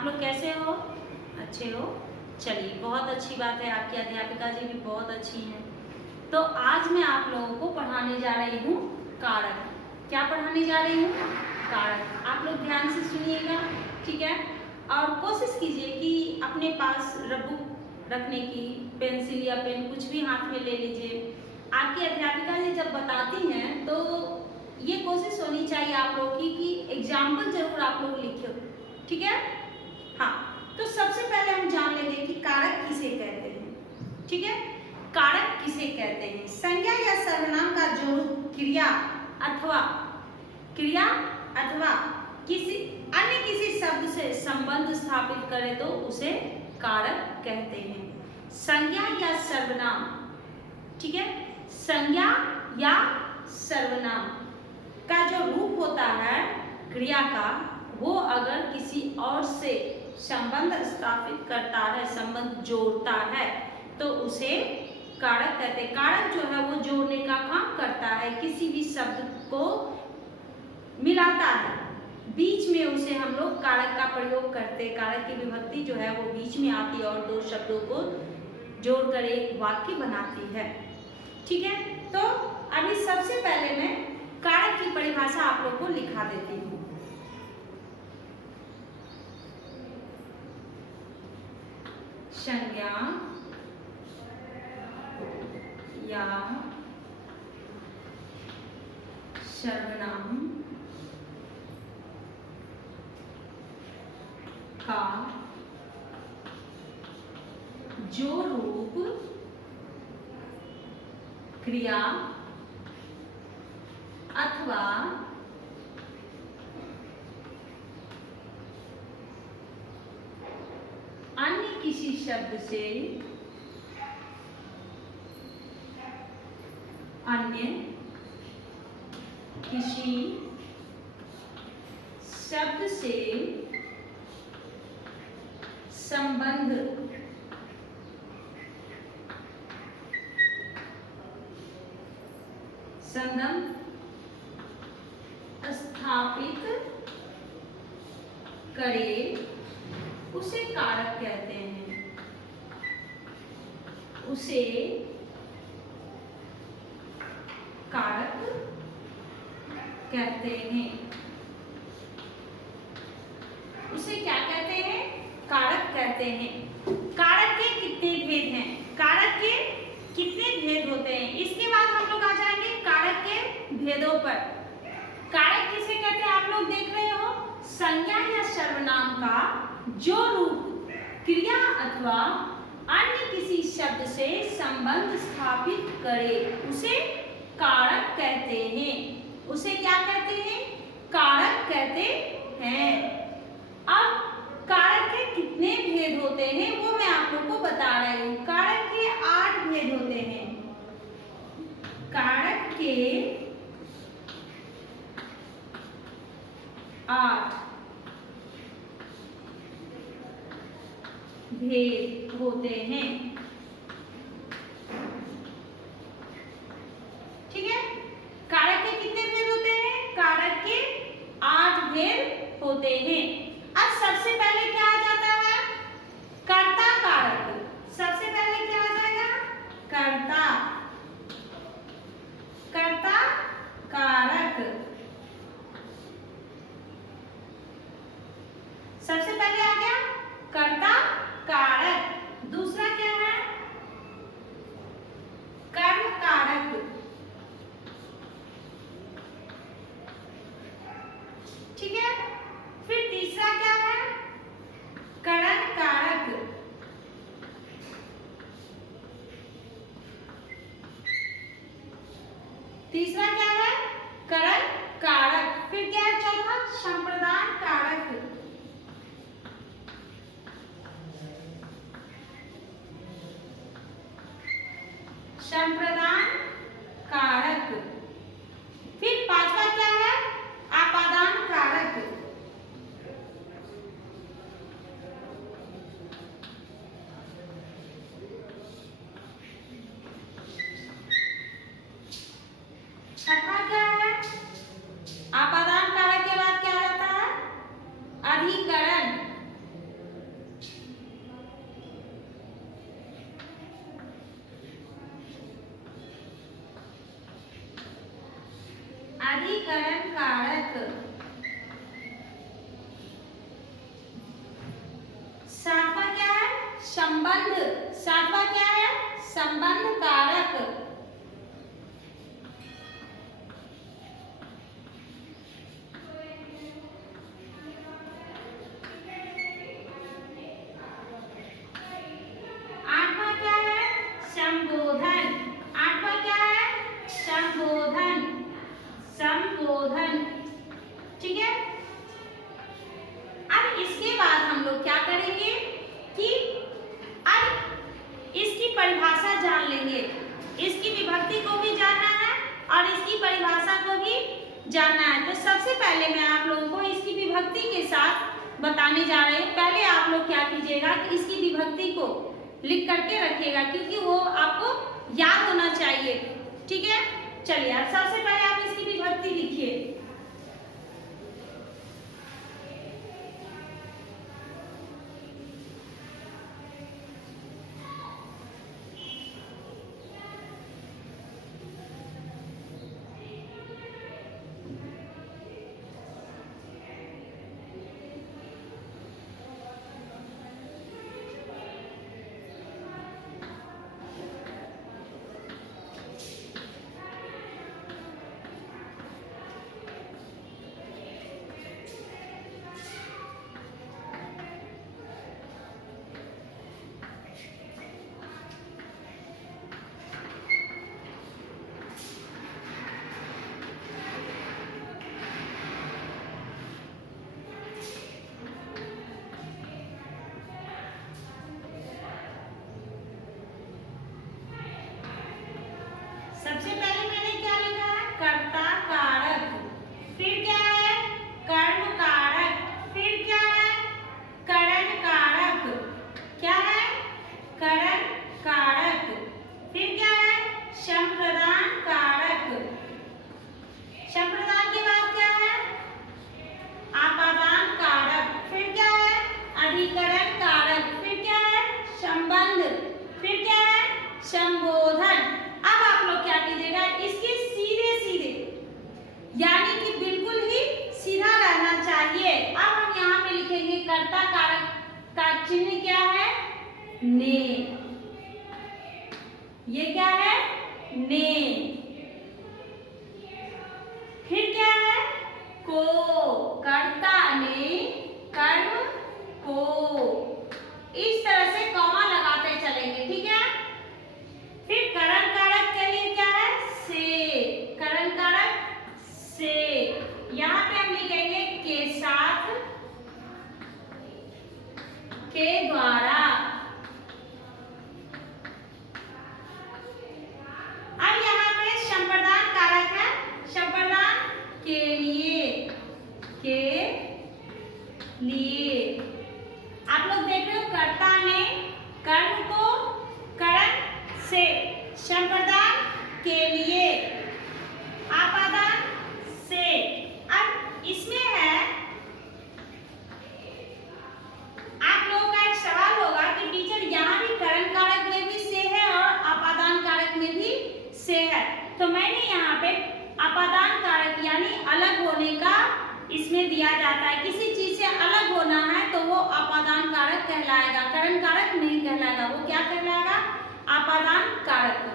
आप लोग कैसे हो? अच्छे हो? चलिए, बहुत अच्छी बात है, आपकी अध्यापिका जी भी बहुत अच्छी हैं। तो आज मैं आप लोगों को पढ़ाने जा रही हूँ कारक। क्या पढ़ाने जा रही हूँ? कारक। आप लोग ध्यान से सुनिएगा, ठीक है? और कोशिश कीजिए कि अपने पास रबुक रखने की, पेंसिल या पेन कुछ भी हाथ में ले लीजिए। आपकी अध्यापिका जी जब बताती हैं तो ये कोशिश होनी चाहिए आप लोगों की कि एग्जाम्पल जरूर आप लोग लिखो, ठीक है? हाँ, तो सबसे पहले हम जान लेंगे कि कारक किसे कहते हैं, ठीक है? कारक किसे कहते हैं? संज्ञा या सर्वनाम का जो क्रिया अथवा किसी शब्द से संबंध स्थापित करे तो उसे कारक कहते हैं। संज्ञा या सर्वनाम, ठीक है? संज्ञा या सर्वनाम का जो रूप होता है क्रिया का, वो अगर किसी और से संबंध स्थापित करता है, संबंध जोड़ता है, तो उसे कारक कहते हैं। कारक जो है वो जोड़ने का काम करता है, किसी भी शब्द को मिलाता है, बीच में उसे हम लोग कारक का प्रयोग करते हैं। कारक की विभक्ति जो है वो बीच में आती है और दो शब्दों को जोड़कर एक वाक्य बनाती है, ठीक है? तो अभी सबसे पहले मैं कारक की परिभाषा आप लोग को लिखा देती हूँ। संज्ञा या सर्वनाम का जो रूप क्रिया अथवा अन्य किसी शब्द से संबंध स्थापित करे उसे कारक कहते हैं। उसे कारक कहते हैं। उसे क्या कहते हैं? कारक कहते हैं। कारक के कितने भेद हैं? कारक के कितने भेद होते हैं? इसके बाद हम लोग आ जाएंगे कारक के भेदों पर। कारक किसे कहते हैं? आप लोग देख रहे हो, संज्ञा या सर्वनाम का जो रूप क्रिया अथवा अन्य किसी शब्द से संबंध स्थापित करे उसे कारक कहते हैं। उसे क्या कहते हैं? कारक कहते हैं। अब कारक के कितने भेद होते हैं वो मैं आप लोग को बता रही हूँ। कारक के 8 भेद होते हैं। कारक के 8 भेद होते हैं, ठीक है? कारक के कितने भेद होते हैं? कारक के 8 भेद होते हैं। अब सबसे पहले क्या आ जाता है? कर्ता कारक। सबसे पहले क्या आ जाएगा? कर्ता कारक। सबसे पहले आ गया कर्ता कारक। दूसरा क्या है? कर्म कारक, ठीक है? फिर तीसरा क्या है? करण कारक। तीसरा क्या है? करण कारक। फिर क्या है चौथा? संप्रदान कारक। संप्रदान कारक। फिर पांचवा क्या है? आपादान कारक। छठा क्या है? आपादान कारक के बाद क्या आता है? अधिकरण। अधिकरण कारक। सातवां क्या है? संबंध। सातवां क्या है? संबंध कारक। आठवां क्या है? संबोधन। आठवां क्या है? संबोधन। संबोधन। ठीक है। अब इसके बाद हम लोग क्या करेंगे कि अब इसकी परिभाषा जान लेंगे। इसकी विभक्ति को भी जानना है और इसकी परिभाषा को भी जानना है। तो सबसे पहले मैं आप लोगों को इसकी विभक्ति के साथ बताने जा रहे हैं। पहले आप लोग क्या कीजिएगा कि इसकी विभक्ति को लिख करके रखिएगा, क्योंकि वो आपको याद होना चाहिए। ठीक है, चलिए अब सबसे पहले आप इसकी विभक्ति लिखिए। सबसे पहले मैंने क्या लिखा है? कर्ता कारक। फिर क्या है? कर्म कारक। फिर क्या है? करण कारक। क्या है? करण कारक। फिर क्या है? संप्रदान कारक। संप्रदान के बाद क्या है? आपादान कारक। फिर क्या है? अधिकरण कारक। फिर क्या है? संबंध। फिर क्या है? संबोधन। अब आप लोग क्या कीजिएगा, इसके सीधे सीधे यानी कि बिल्कुल ही सीधा रहना चाहिए। अब हम यहाँ पे लिखेंगे कर्ता कारक का चिन्ह क्या है? ने। ये क्या है? ने। फिर क्या है? को। कर्ता ने कर्म को। इस तरह से कॉमा लगाते चलेंगे। ठीक है। फिर करण कारक के लिए क्या है? से। करण कारक से। यहाँ पे हम लिखेंगे के साथ, के द्वारा। अब यहाँ पे संप्रदान कारक है। संप्रदान के लिए। के लिए। आप लोग देख रहे हो, कर्ता ने कर्म को करण से, संप्रदान के लिए, आपादान से। अब इसमें है, आप लोगों का एक सवाल होगा कि टीचर यहाँ भी करण कारक में भी से है और आपादान कारक में भी से है। तो मैंने यहाँ पे आपादान कारक यानी अलग होने का इसमें दिया जाता है। किसी चीज से अलग होना है तो वो आपादान कारक कहलाएगा, करण कारक नहीं कहलाएगा। वो क्या कहलाएगा? आपादान कारक।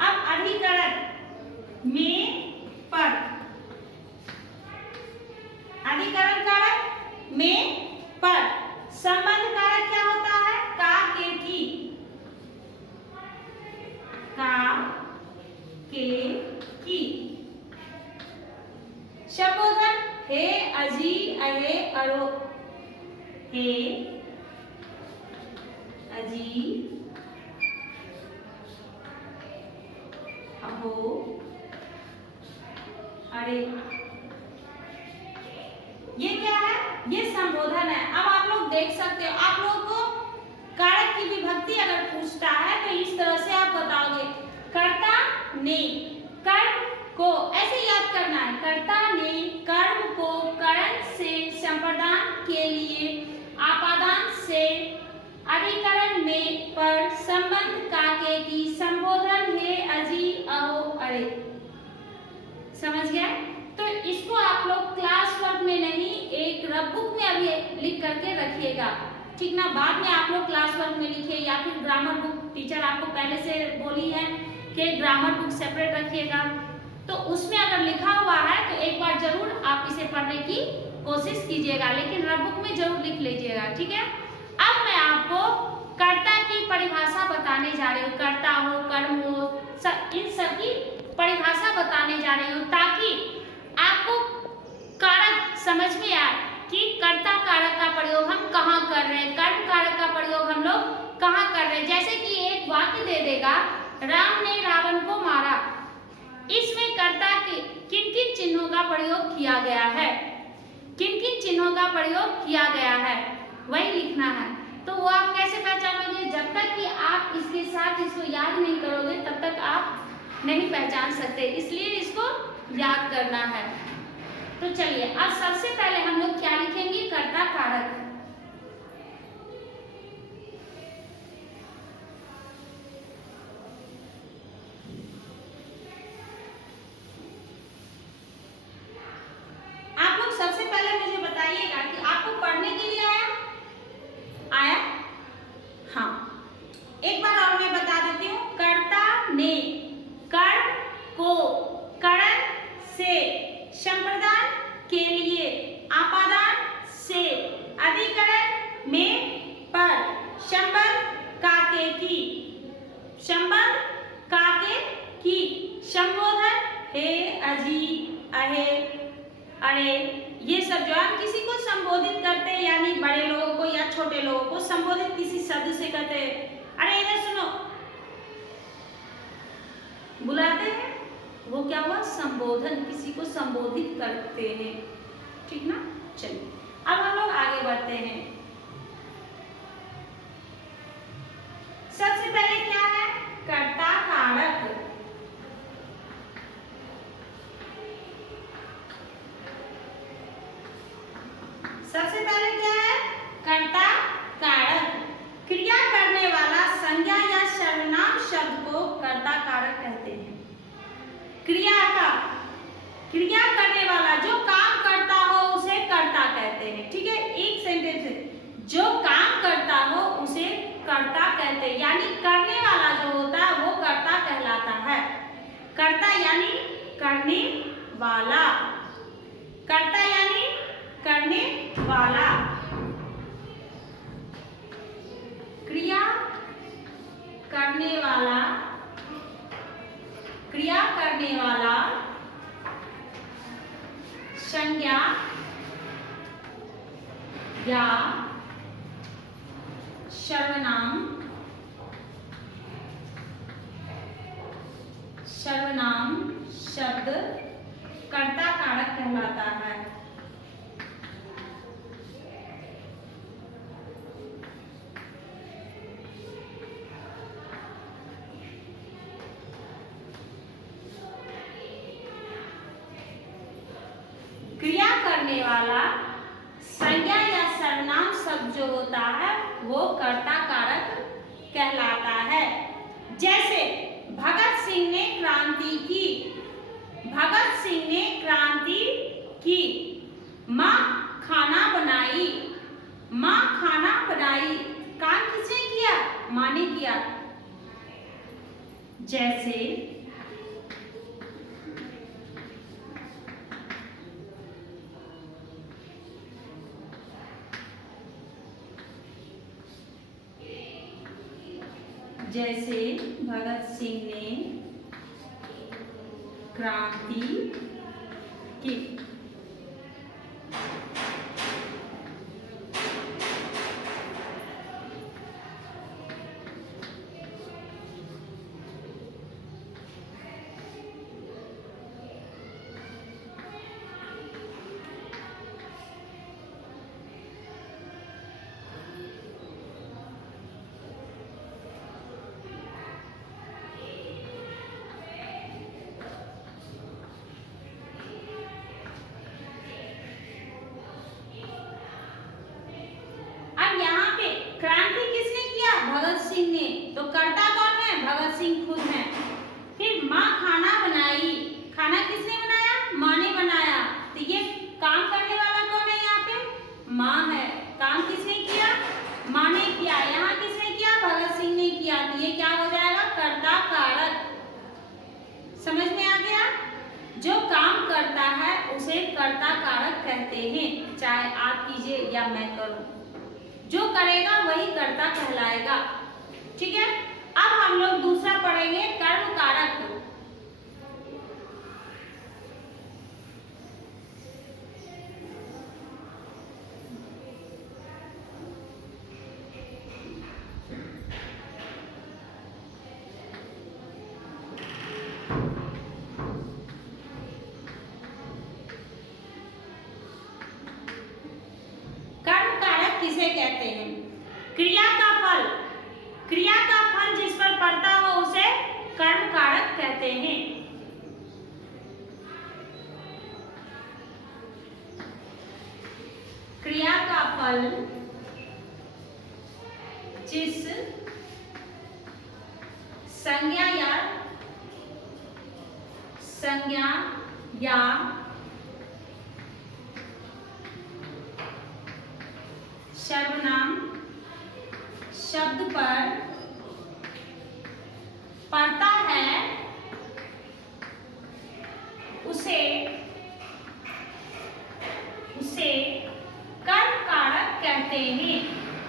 अब अधिकरण में पर। अधिकरण कारक में पर। संबंध कारक क्या होता है? का के की। का के की। संबोधन हे अजी अहे अरो। हे अजी अहो अरे। ये क्या है? ये संबोधन है। अब आप लोग देख सकते हो, आप लोगों को कारक की विभक्ति अगर पूछता है तो इस तरह से आप बताओगे। कर्ता ने कर्म को, ऐसे याद करना है। कर्ता ने कर्म को करण से, संप्रदान के लिए, आपादान से, अधिकरण में पर, संबंध का के की, संबोधन हे अजी अहो अरे। समझ गए? इसको आप लोग क्लास वर्क में नहीं, एक रफ बुक में अभी लिख करके रखिएगा, ठीक ना। बाद में आप लोग क्लास वर्क में लिखिए, या फिर ग्रामर बुक टीचर आपको पहले से बोली है कि ग्रामर बुक सेपरेट रखिएगा, तो उसमें अगर लिखा हुआ है तो एक बार जरूर आप इसे पढ़ने की कोशिश कीजिएगा, लेकिन रफ बुक में जरूर लिख लीजिएगा, ठीक है। अब मैं आपको कर्ता की परिभाषा बताने जा रही हूँ, कर्ता हो, कर्म हो, इन सब की परिभाषा बताने जा रही हूँ, ताकि आपको कारक समझ में आए कि कर्ता कारक का प्रयोग हम कहाँ कर रहे हैं, कर्म कारक का प्रयोग हम लोग कहाँ कर रहे हैं। जैसे कि एक वाक्य दे देगा, राम ने रावण को मारा, इसमें कर्ता के किन किन चिन्हों का प्रयोग किया गया है, किन किन चिन्हों का प्रयोग किया गया है, वही लिखना है। तो वो आप कैसे पहचानोगे? जब तक कि आप इसके साथ इसको याद नहीं करोगे तब तक आप नहीं पहचान सकते, इसलिए इसको याद करना है। तो चलिए अब सबसे पहले हम लोग क्या लिखेंगे? कर्ता कारक। आप लोग सबसे पहले मुझे बताइएगा कि आपको पढ़ने के लिए आया? हाँ, एक बार और मैं बता देती हूँ। कर्ता ने कर्म को करण से, संप्रदान के लिए, आपादान से, अधिकरण में, पर, संबंध काके की, संबंध काके की, संबोधन हे, अजी, अहे, अरे, ये सब जो हम किसी को संबोधित करते हैं, यानी बड़े लोगों को या छोटे लोगों को संबोधित किसी शब्द से करते हैं, अरे इधर सुनो, बुलाते हैं, वो क्या हुआ? संबोधन, किसी को संबोधित करते हैं, ठीक ना। चलिए अब हम लोग आगे बढ़ते हैं। सबसे पहले क्या है? कर्ता कारक। सबसे पहले क्या है? कर्ता कारक। क्रिया करने वाला संज्ञा या सर्वनाम शब्द को कर्ता कारक कहते हैं। क्रिया करने वाला जो काम करता हो उसे कर्ता कहते हैं, ठीक है। एक सेंटेंस है, जो काम करता हो उसे कर्ता कहते हैं, यानी करने वाला जो होता है वो कर्ता कहलाता है। कर्ता यानी करने वाला, कर्ता यानी करने वाला। क्रिया करने वाला, क्रिया करने वाला, संज्ञा या सर्वनाम, सर्वनाम शब्द कर्ता कारक कहलाता है। क्रिया करने वाला संज्ञा या सर्वनाम शब्द जो होता है वो कर्ता कारक कहलाता है। जैसे भगत सिंह ने क्रांति की, भगत सिंह ने क्रांति की। माँ खाना बनाई, माँ खाना बनाई, काम किसने किया? माँ ने किया। जैसे जैसे भगत सिंह ने क्रांति की। कर्ता कारक कहते हैं, चाहे आप कीजिए या मैं करूं। जो करेगा वही कर्ता कहलाएगा। ठीक है, अब हम लोग दूसरा पढ़ेंगे कर्म कारक। किसे कहते हैं? क्रिया का फल, क्रिया का फल जिस पर पड़ता हो उसे कर्म कारक कहते हैं। क्रिया का फल जिस संज्ञा या सर्वनाम शब्द पर पड़ता है उसे कर्म कारक कहते हैं।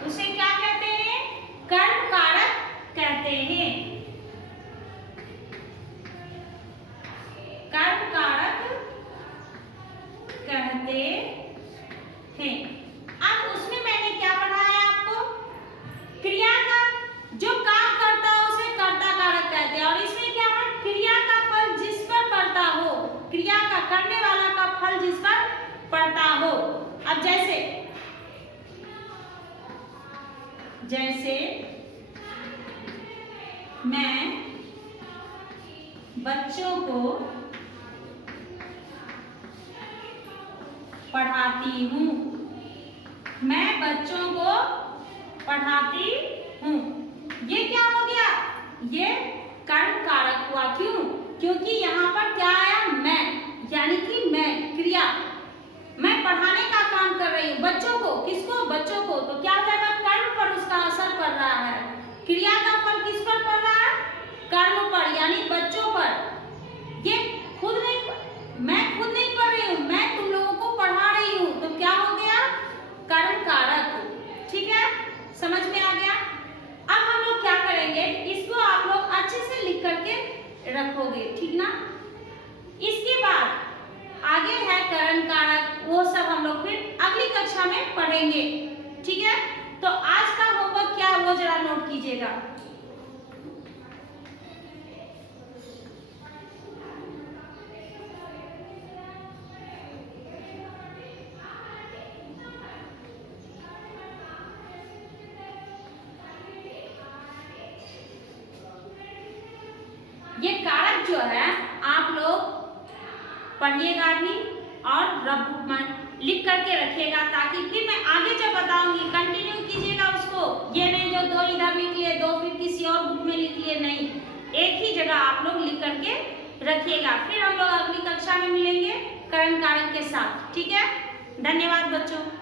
उसे क्या कहते हैं? कर्म कारक कहते हैं। कर्म कारक कहते हैं। अब उसमें मैंने क्या पढ़ाया आपको? क्रिया का जो काम करता है उसे कर्ता कारक कहते हैं। और इसमें क्या है? क्रिया का फल जिस पर पड़ता हो, क्रिया का करने वाला का फल जिस पर पड़ता हो। अब जैसे मैं बच्चों को पढ़ाती हूँ, मैं बच्चों को पढ़ाती हूँ। ये क्या हो गया? ये कर्म कारक हुआ। क्यों? क्योंकि यहाँ पर क्या आया? मैं, यानी कि मैं क्रिया, मैं पढ़ाने का काम कर रही हूँ बच्चों को। किसको? बच्चों को। तो क्या हो जाएगा? कर्म पर उसका असर पड़ रहा है। क्रिया का फल किस पर पड़ रहा है? कर्म पर, यानी बच्चों पर। ये खुद नहीं, मैं खुद नहीं पढ़ रही हूँ, मैं तुम लोगों को पढ़ा रही हूँ। तो क्या हो गया? कर्म कारक। ठीक है, समझ में आ गया? अब हम लोग क्या करेंगे, इसको आप लोग अच्छे से लिख करके रखोगे, ठीक ना? इसके बाद आगे है करण कारक, वो सब हम लोग फिर अगली कक्षा में पढ़ेंगे। ठीक है, तो आज का होमवर्क क्या है वो जरा नोट कीजिएगा। ये कारक जो है आप लोग पढ़िएगा भी और रफ बुक में लिख करके रखिएगा, ताकि फिर मैं आगे जब बताऊंगी कंटिन्यू कीजिएगा उसको। ये नहीं जो दो इधर लिख लिए, दो फिर किसी और बुक में लिख लिए, नहीं, एक ही जगह आप लोग लिख करके रखिएगा। फिर हम लोग अगली कक्षा में मिलेंगे करण कारक के साथ। ठीक है, धन्यवाद बच्चों।